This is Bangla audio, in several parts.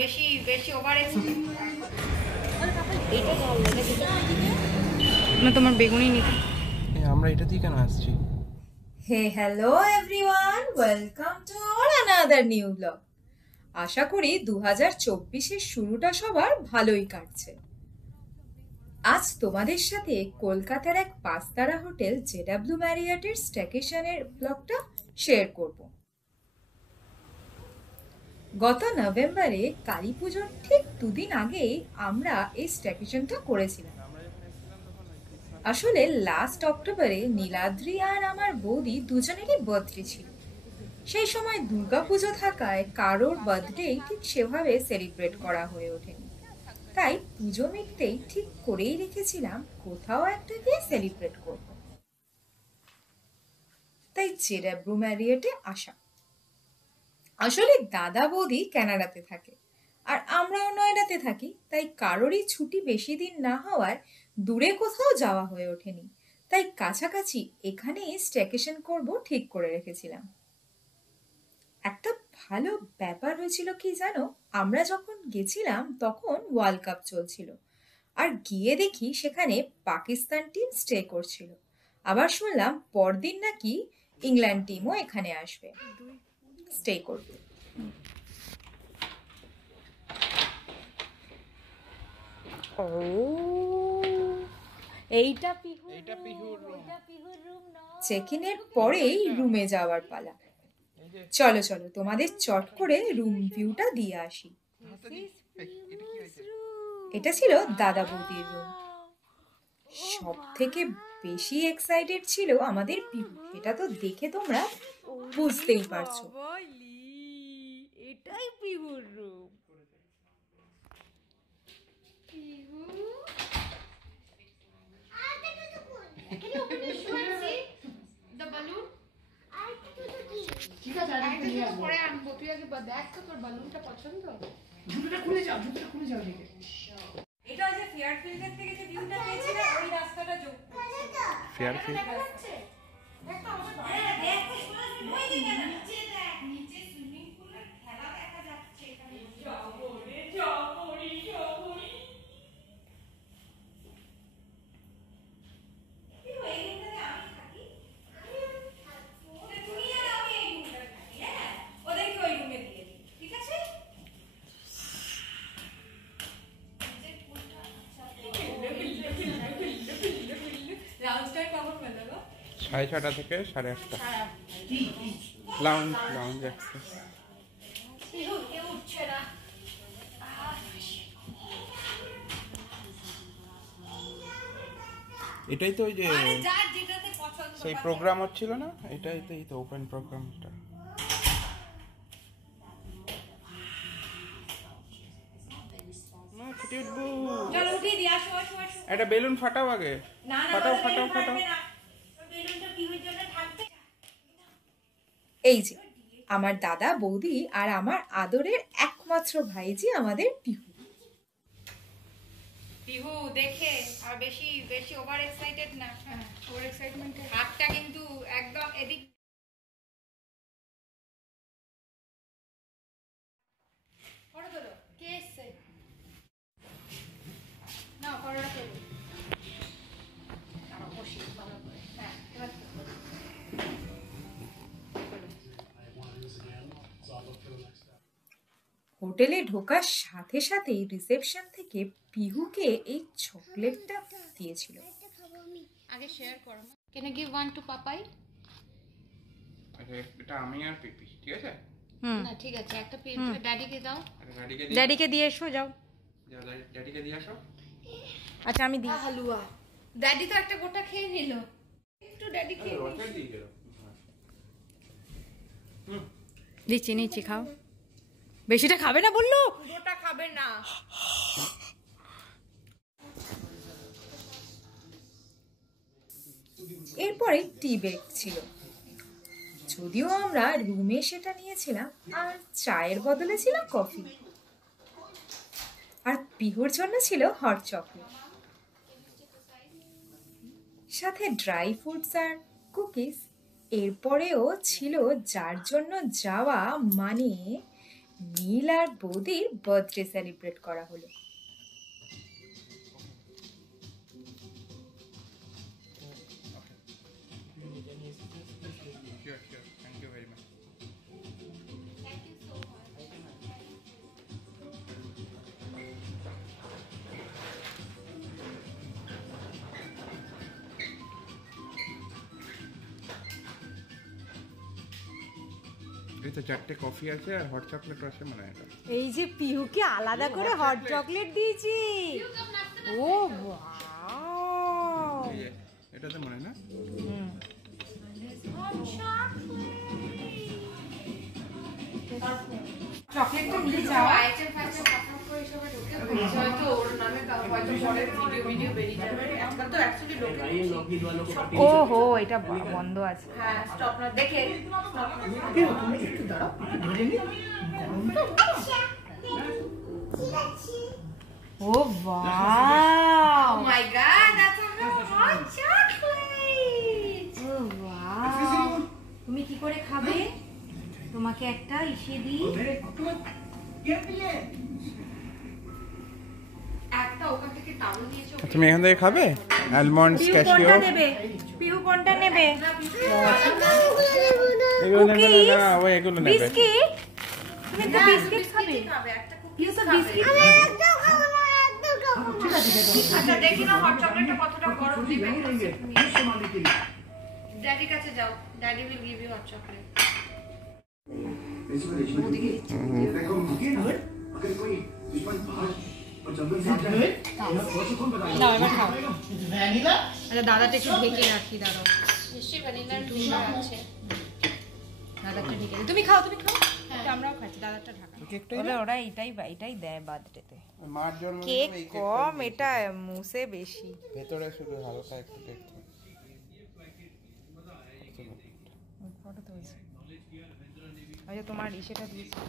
বেশি বেশি ওভার না তোমার বেগুনি নিতে আমরা এটা দিয়ে কেন আসছি? Hey, hello everyone, welcome to our another new vlog. আশা করি 2024-এর শুরুটা সবার ভালোই কাটছে। আজ তোমাদের সাথে কলকাতার এক 5 তারা হোটেল JW ম্যারিয়টের স্টেকেশনের ব্লগটা শেয়ার করব। গত নভেম্বরে কালী পুজোর ঠিক 2 দিন আগেই আমরা এই স্টেকেশনটা করেছিলাম। আসলে লাস্ট অক্টোবরে নীলাদ্রি আর আমার বৌদি দুজনেরই বার্থডে ছিল। সেই সময় দুর্গাপুজো থাকায় কারোর বার্থডে ঠিক সেভাবে সেলিব্রেট করা হয়ে ওঠেনি, তাই পুজো মিটতেই ঠিক করেই রেখেছিলাম কোথাও একটা গিয়ে সেলিব্রেট করব। তাই JW ম্যারিয়টে আসা। আসলে দাদা বৌদি কানাডাতে থাকে আর আমরাও নয়ডাতে থাকি, তাই কারোরই ছুটি বেশি দিন না হওয়ায় দূরে কোথাও যাওয়া হয়ে ওঠেনি, তাই কাছাকাছি এখানেই স্টেকেশন করব ঠিক করে রেখেছিলাম। একটা ভালো ব্যাপার হয়েছিল কি জানো, আমরা যখন গেছিলাম তখন ওয়ার্ল্ড কাপ চলছিল আর গিয়ে দেখি সেখানে পাকিস্তান টিম স্টে করছিল। আবার শুনলাম পরদিন নাকি ইংল্যান্ড টিমও এখানে আসবে স্টে করবে। ও এইটা পিহুর রুম। চেক ইনের পরেই রুমে যাওয়ার পালা। চলো চলো তোমাদের চট করে রুম ভিউটা দিয়ে আসি। এটা ছিল দাদা বৌদির রুম। সব থেকে বেশি এক্সাইটেড ছিল আমাদের পিহু, এটা তো দেখে তোমরা বুঝতেই পারছো। এটাই পিহুর রূপ। এটা যে ফেয়ারফিল্ডের থেকে যে ভিউটা পেয়েছিল ওই রাস্তাটা যোগ করছে। ফেয়ারফিল্ড নিচে সুইমিং পুলের খেলা দেখা যাচ্ছে। সাড়ে 6টা থেকে 8:30 লাউঞ্জ অ্যাক্সেস। এটাই তো ওই যে সেই প্রোগ্রাম হচ্ছিল না, এটাই তো এই তো ওপেন প্রোগ্রামটা। একটা বেলুন ফাটাও আগে, ফাটাও ফাটাও ফাটাও। এই যে আমার দাদা বৌদি আর আমার আদরের একমাত্র ভাইজি আমাদের পিহু। পিহু দেখে আর বেশি বেশি ওভার এক্সাইটেড না। ওভার এক্সাইটমেন্ট হাতটা কিন্তু একদম এদিক ফটো তোলো। কে এসছে? না ফটোটা তোলো। আমার বসি ভালো করে। হ্যাঁ এবার হোটেলে ঢোকার সাথে সাথেই রিসেপশন থেকে পিহুকে এই চকলেটটা দিয়েছিল। আগে শেয়ার করো। Can I give one to Papai? আচ্ছা এটা আমি আর পিপি, ঠিক আছে? না ঠিক আছে, একটা ড্যাডিকে দাও। ড্যাডিকে দিয়ে এসো, যাও। যাও ড্যাডিকে দিয়ে আসো। আচ্ছা আমি দিই। হালুয়া ড্যাডি তো একটা গোটা খেয়ে নিল, একটু ড্যাডি খেয়ে দিচ্ছি, নিচ্ছি, খাও। বেশিটা খাবে না বললো, পুরোটা খাবে না। এরপরে টি ব্রেক ছিল, যদিও আমরা রুমে সেটা নিয়েছিলাম আর চায়ের বদলে ছিল কফি, আর পিহুর জন্য ছিল হট চকলেট, সাথে ড্রাই ফ্রুটস আর কুকিজ। এরপরেও ছিল যার জন্য যাওয়া মানে নীল আর বৌদির বার্থডে সেলিব্রেট করা হলো। এই তো 4টে কফি আছে আর হট চকলেট আছে মানে এটা। এই যে পিহুকে আলাদা করে হট চকলেট দিয়েছি। ও ওয়াও, এটাতে মনে না চকলেট তো নিয়ে যাও। আইটেম ফাইটেম পাঠাও করে সবাই ঢুকে হয়তো ওর নামে হয়তো পরের ভিডিও বেরিয়ে যাবে। আজকাল তো অ্যাকচুয়ালি লোকে ও হো, এটা বন্ধ আছে। হ্যাঁ স্টপ না দেখে oh wow, Oh my god, that's a hot chocolate! Oh wow. তুমি কি করে খাবে? তোমাকে একটা ইসে দিই। একটা ওখান থেকে টাওয়াল দিয়েছো। তুমি এখান থেকে খাবে অ্যালমন্ডস পিহু ক্যাশিও কোনটা নেবে? পিহু কোনটা নেবে? এগুলো নেবে না, ওই এগুলো নেবে। বিস্কিট? তুমি তো বিস্কিট খাবে। একটা পিহু তো বিস্কিট আচ্ছা দেখি না হট চকলেটটা কতটা গরম দিবে। ড্যাডির কাছে যাও, daddy will give you hot chocolate. আচ্ছা দাদাটা একটু ঢেকে রাখি, দাঁড়াও। নিশ্চয়ই ভ্যানিলার ফ্লেভার আছে। দাদাটা ঢেকে তুমি খাও, তুমি খাও। আমরাও খাচ্ছি, দাদাটা ঢাকা। কেকটাই ওরা এটাই দেয় বার্থডেতে। মার জন্মদিনে কেক এই কেকটা কম, এটা মুসে বেশি। ভেতরে শুধু হালকা একটু কেক থাকে। ফটো তো হয়েছে। আচ্ছা তোমার ইসেটা দিয়েছি।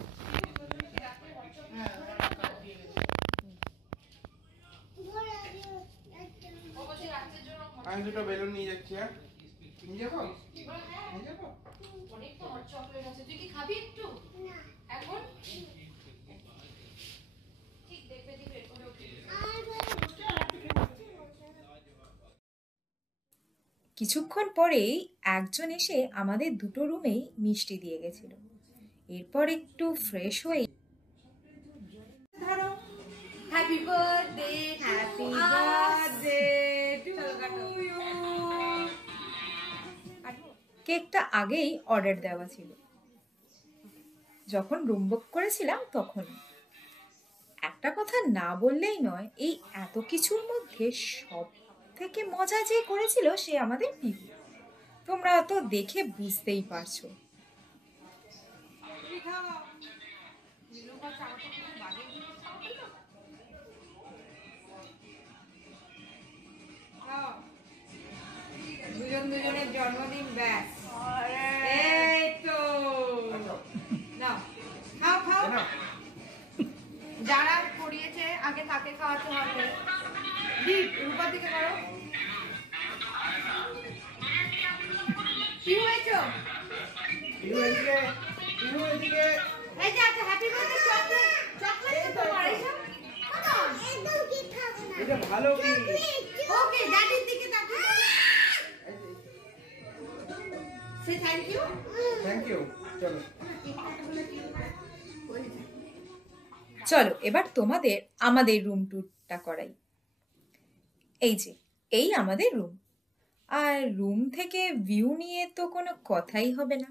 আমি দুটো বেলুন নিয়ে যাচ্ছি। হ্যাঁ নিয়ে যাবো, নিয়ে যাবো। অনেক তো হট চকলেট আছে, তুই কি খাবি একটু? এখন ঠিক দেখবে দিবে কিছুক্ষণ পরেই একজন এসে আমাদের দুটো রুমেই মিষ্টি দিয়ে গেছিল। এরপর একটু ফ্রেশ হয়ে happy birthday, happy birthday to you. কেকটা আগেই অর্ডার দেওয়া ছিল, যখন রুম বুক করেছিলাম তখন। একটা কথা না বললেই নয়, এই এত কিছুর মধ্যে সব থেকে মজা যে করেছিল সে আমাদের পিহু। তোমরা তো দেখে বুঝতেই পারছো। দুজনের জন্মদিন ব্যাস। এই তো নাও খাও খাও। যারা করিয়েছে আগে তাকে খাওয়াতে হবে। রূপার দিকে করো। কি হয়েছে? এই যে আচ্ছা হ্যাপি বার্থডে চকলেট, চকলেট তো তোমার এসব। এটা ভালো কি? ওকে ড্যাডির দিকে তাকিয়ে সে থ্যাংক ইউ। Thank you. চলো চলো এবার তোমাদের আমাদের রুম ট্যুরটা করাই। এই আমাদের রুম। আর রুম থেকে ভিউ নিয়ে তো কোনো কথাই হবে না।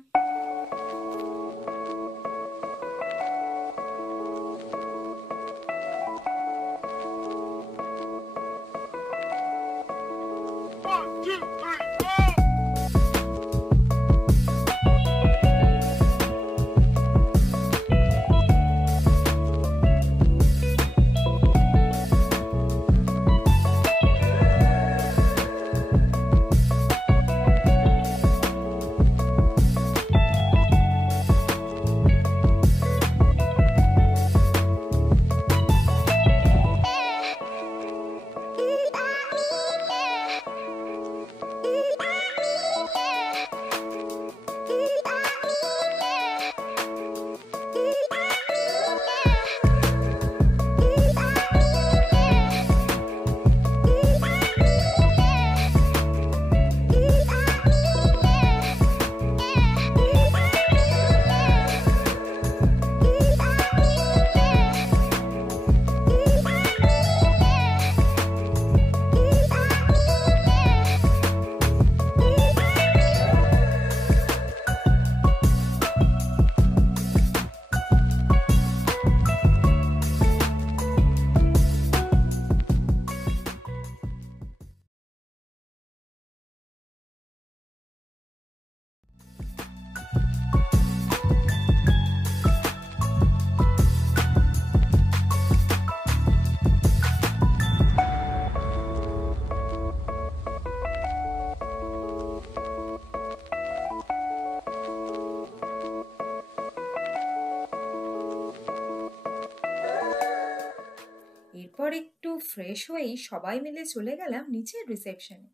ফ্রেশ হয়েই সবাই মিলে চলে গেলাম নিচের রিসেপশনে।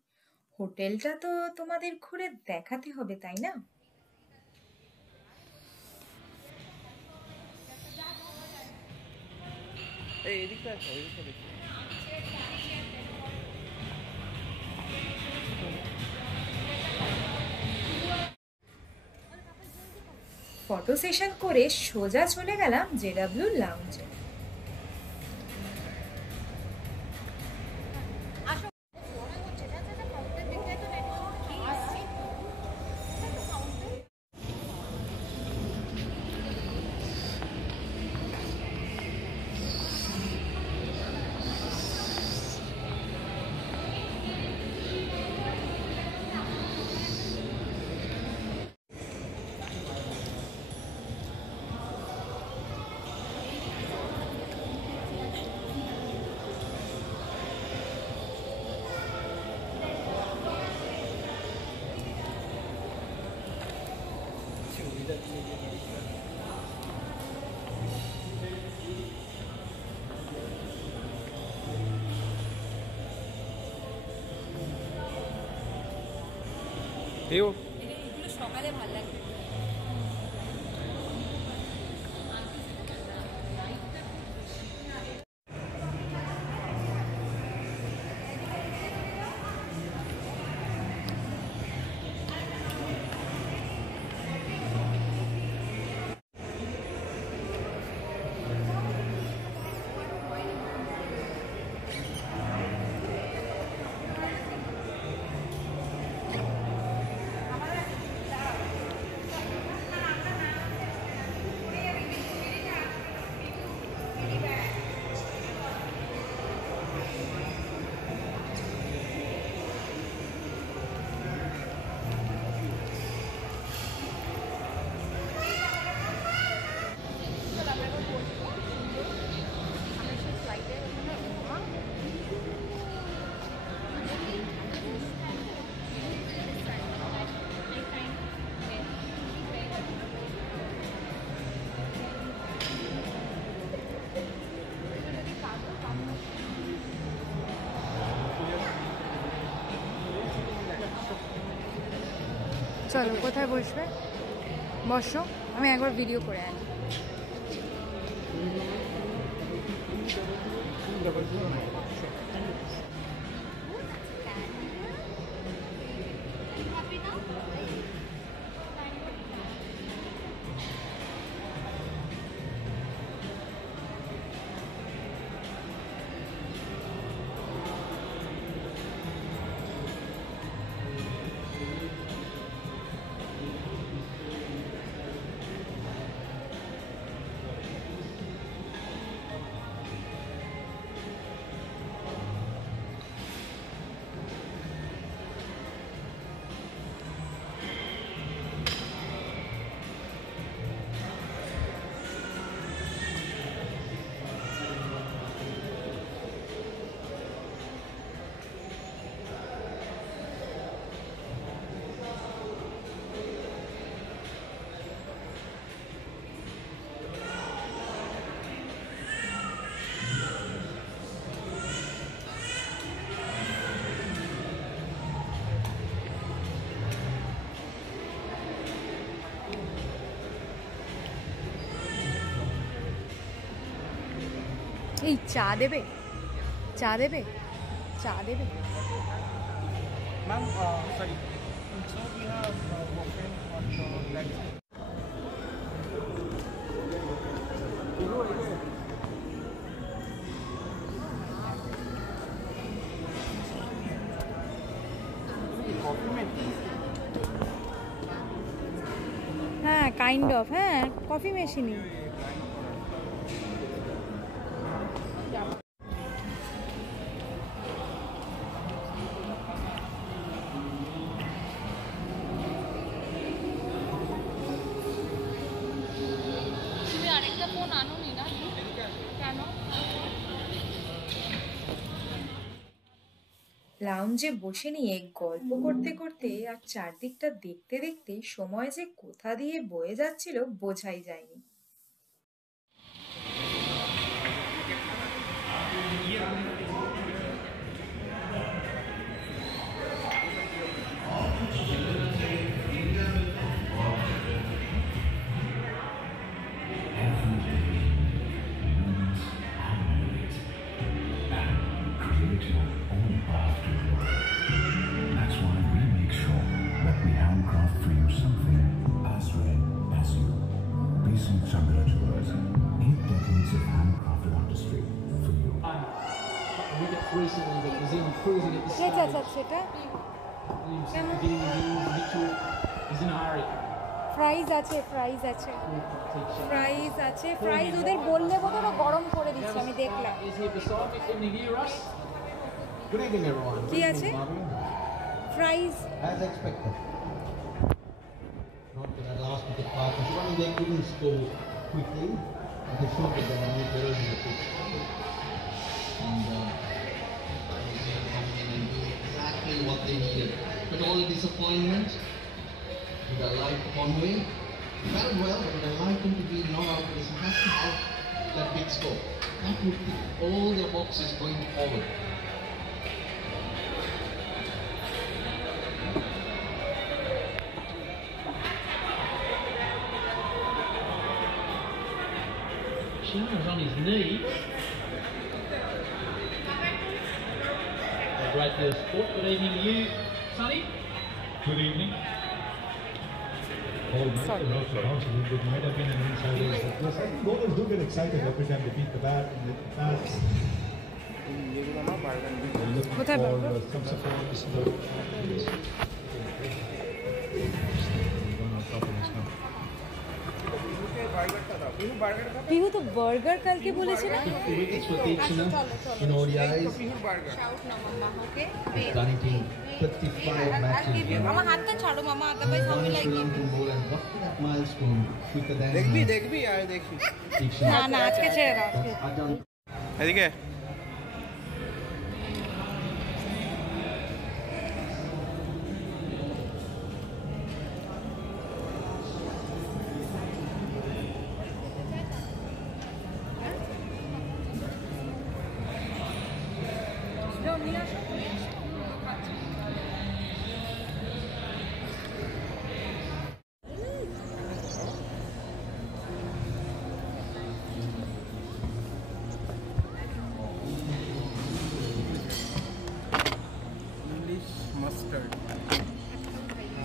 হোটেলটা তো তোমাদের ঘুরে দেখাতে হবে, তাই না? এদিকটা আছে, ওইদিকটা দেখি। ফটো সেশন করে সোজা চলে গেলাম জেডাব্লিউ লাউঞ্জে। এগুলো সকালে ভালো লাগবে। চলো, কোথায় বসবে? বসো, আমি একবার ভিডিও করে আনি। এই চা দেবে? চা দেবে? চা দেবে? Ma'am, sorry. So we have muffin on the black side. হ্যাঁ, কাইন্ড অফ, হ্যাঁ, কফি মেশিনই। তুমি আরেকটা ফোন আনোনি না? কেন? লাউঞ্জে বসে নিয়ে গল্প করতে করতে আর চারদিকটা দেখতে দেখতে সময় যে কোথা দিয়ে বয়ে যাচ্ছিল বোঝাই যায়নি। piece of handcrafted artistry for you. We got recently that New Zealand cruising at the K start. চাচাচ্ছে এটা? Beginning of the Mitchell is in a hurry. ফ্রাইজ আছে, ফ্রাইজ আছে, Teacher. ফ্রাইজ আছে, ফ্রাইজ ওদের বললে বোধ ওরা গরম করে দিচ্ছে, আমি দেখলাম। Is here beside me. Evening to you, Russ. Good evening, everyone. কি আছে? ফ্রাইজ। As expected. Not that I'd asked you to park. If one they couldn't score quickly, and they showed that there were no errors in the pitch. And exactly what they needed. But all the disappointment with the life Conway. Very well, but I'd like him to be not out because he has to have that big score. That would tick all their boxes going forward. Shinner's on his knee. A great deal of sport. Good evening to you, Sonny. Good evening. All night and also possibly it might have been an insider. Yes, I think bowlers do get excited every time they beat the bat and the bats. They look কোথায় for পারবো? some support. This is the one on top of us now. Pihu তো বার্গার কালকে বলেছে না? Wickets for Deekshana in ODIs. Done it in 35 matches. আমার হাতটা ছাড়ো মামা, আদারওয়াইজ One আমি Sri like Lankan bowler and got to that milestone quicker than দেখবি আর দেখি Deekshana. না না আজকে ছেড়ে দাও। I've done এদিকে ইংলিশ মাস্টার্ড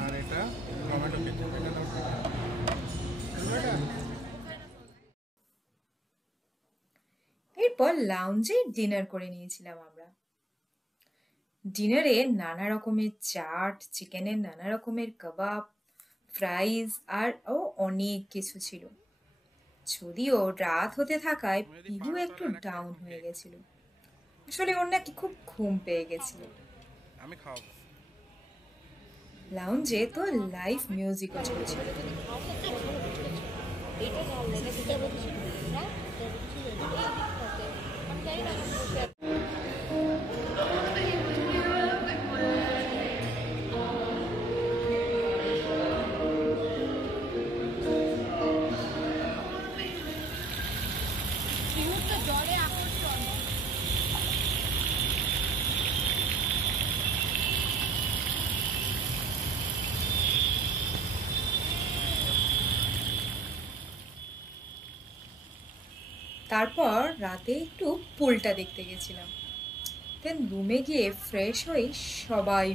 আর এটা টমেটো কেচাপ, এটা দাও এটা এরপর লাউঞ্জে ডিনার করে নিয়েছিলাম আমরা। ডিনারে নানা রকমের চাট, চিকেনের নানা রকমের কাবাব, ফ্রাইজ আর অনেক কিছু ছিল। যদিও রাত হতে থাকায় পিহু একটু ডাউন হয়ে গেছিল, আসলে ওর নাকি খুব ঘুম পেয়ে গেছিল। আমি খাওয়াবো। লাউঞ্জে তো লাইভ মিউজিকও চলছিল। তারপর রাতে একটু পুলটা দেখতে গেছিলাম। দেন রুমে গিয়ে ফ্রেশ হয়ে সবাই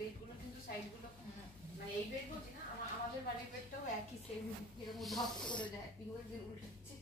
বেডগুলো কিন্তু সাইডগুলো মানে এই বেড বলছি না, আমাদের বাড়ির বেডটাও একই সেম, এরকম ধপ করে যায়, পিঙ্গল দিয়ে উল্টাচ্ছে।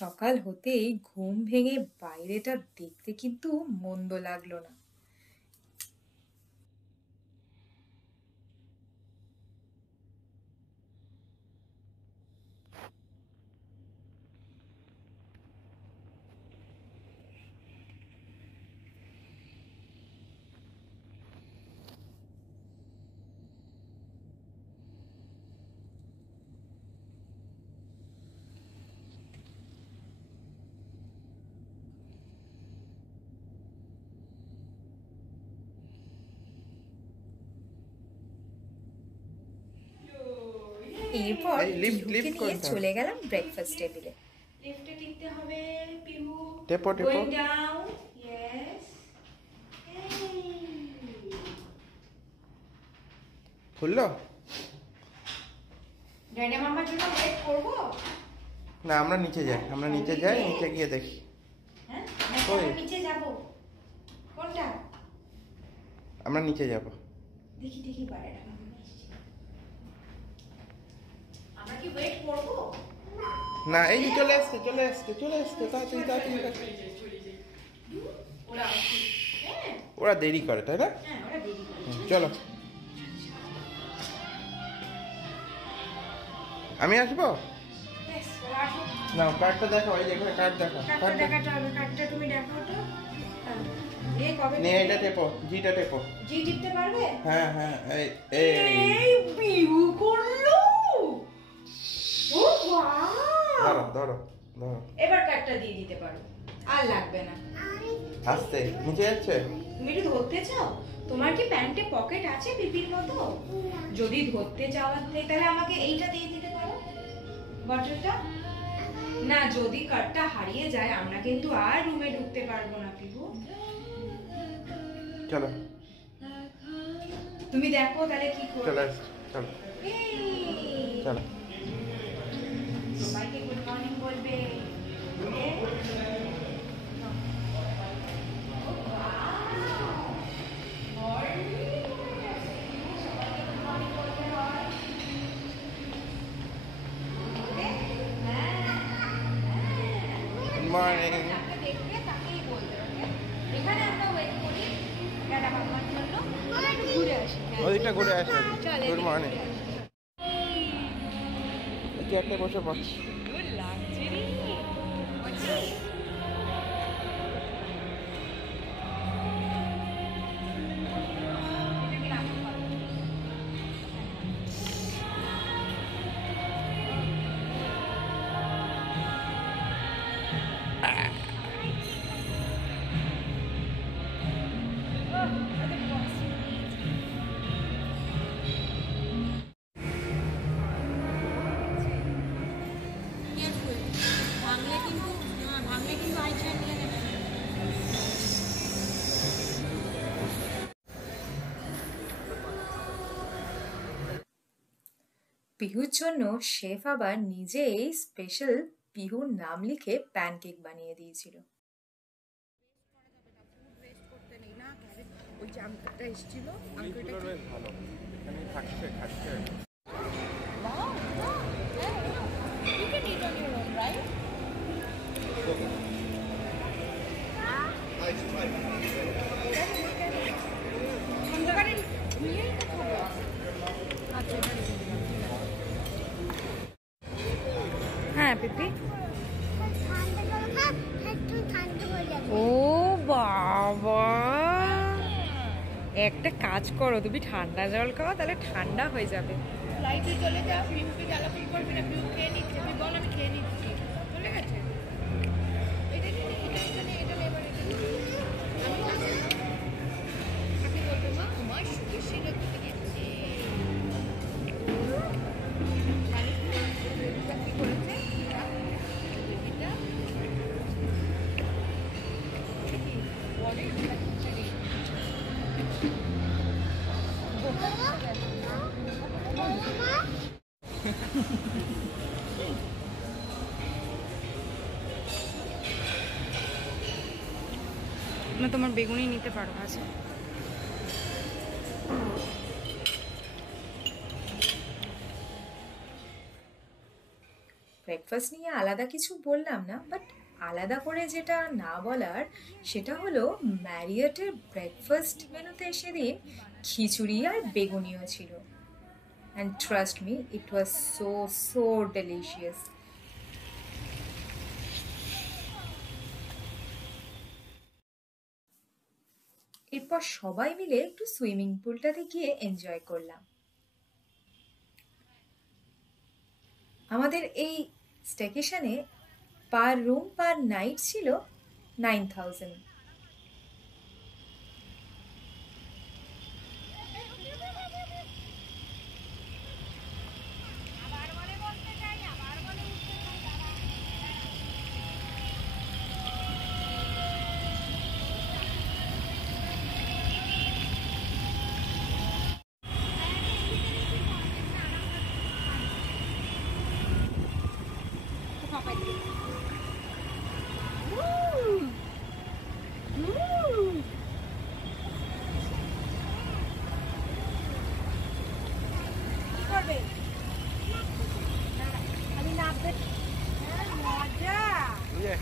সকাল হতেই ঘুম ভেঙে বাইরেটা দেখতে কিন্তু মন্দ লাগলো না। এরপর লিফট পিহুকে নিয়ে চলে গেলাম ব্রেকফাস্ট টেবিলে। লিফটে টিপতে হবে পিহু। টেপো গোইং ডাউন, ইয়েস। খুললো? ড্যাডি মামার জন্য ওয়েট করব? না, আমরা নিচে যাই, নিচে গিয়ে দেখি। হ্যাঁ, কই? নিচে যাব। কোনটা? আমরা নিচে যাব। দেখি পারে না। আমরা কি ওয়েট করব? না, এই যে চলে আসছে তাড়াতাড়ি। ওরা দেরি করে, তাই না? হ্যাঁ, ওরা দেরি করে। চলো, আমি আসবো? না, কার্ডটা দেখো, এই যে এখানে কার্ড দেখো। কার্ডটা তুমি দেখাও তো। এটা টেপো, জিটা টেপো। জি টিপতে পারবে? হ্যাঁ, এই বিউ করলো। ও ওয়াও! ধরো। এবার কার্ডটা দিয়ে দিতে পারো, আর লাগবে না। আস্তে, নিচে যাচ্ছে। তুমি একটু ধরতে চাও? তোমার কি প্যান্টে পকেট আছে পিপির মতো? যদি ধরতে চাও তাহলে আমাকে এইটা দিয়ে দিতে পারো, বটলটা। না, যদি কার্ডটা হারিয়ে যায় আমরা কিন্তু আর রুমে ঢুকতে পারবো না পিহু। চলো, তুমি দেখো তাহলে কি করবে। চলো। সবাইকে গুড মর্নিং বলবে। Good morning. দেখবে তাকেই বলবে, ওকে? এখানে আমরা ওয়েট করি ড্যাডা মামার জন্য। একটু ঘুরে আসি। ওইটা ঘুরে আসো। চলে, গুড মর্নিং। এই চেয়ারটা বসে পড়। Good luxury. পিহুর জন্য শেফ আবার নিজেই স্পেশাল পিহুর নাম লিখে প্যানকেক বানিয়ে দিয়েছিল। ওই যে আঙ্কেলটা এসেছিল, ভালো, এখানে খাচ্ছে। You can eat on your own, right? হ্যাঁ পিপি। ও বাবা, একটা কাজ করো, তুমি ঠান্ডা জল খাও, তাহলে ঠান্ডা হয়ে যাবে। লাইটে চলে যাও, পিউকে জ্বালাপি করবি না, পিউ খেয়ে নিচ্ছে। তুই বল আমি খেয়ে নিচ্ছি, চলে গেছে। এটা এবার আপনি বলবেন মা আমার সুখের সিঁড়ে করতে গেছে। কি করেছে এটা? বলে না, তোমার বেগুনি নিতে পারো। আছে ব্রেকফাস্ট নিয়ে আলাদা কিছু বললাম না, বাট আলাদা করে যেটা না বলার সেটা হলো ম্যারিয়টের ব্রেকফাস্ট মেনুতে সেদিন খিচুড়ি আর বেগুনিও ছিল। And trust me, it was so delicious. এরপর সবাই মিলে একটু সুইমিং পুলটাতে গিয়ে এনজয় করলাম। আমাদের এই স্টেকেশনে পার রুম পার নাইট ছিল 9,000। যাবে আমি নামবে মজা ইয়ে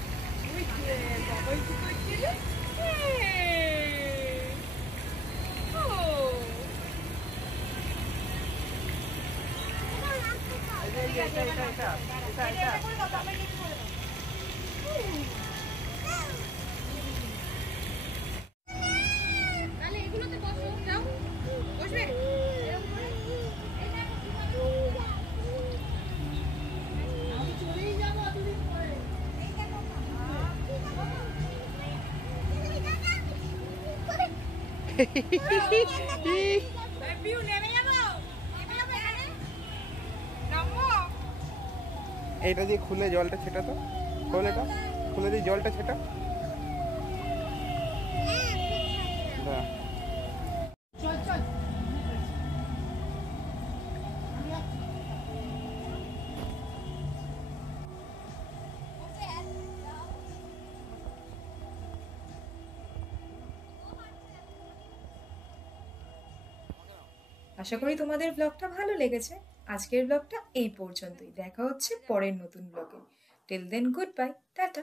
ওই যে বাবাই কি করছে রে ও তাহলে এগুলোতে বসো যাও বসবে আমি চলেই যাবো এতদিন পরে পিউ নেমে যাবো এখানে নামবো এইটা দিয়ে খুলে জলটা ছেটা তো খোল এটা খুলে দিয়ে জলটা ছেটা দাঁড়া। চল চল আশা করি তোমাদের ব্লগটা ভালো লেগেছে। আজকের ব্লগটা এই পর্যন্তই। দেখা হচ্ছে পরের নতুন ব্লগে। Till then good bye, tata.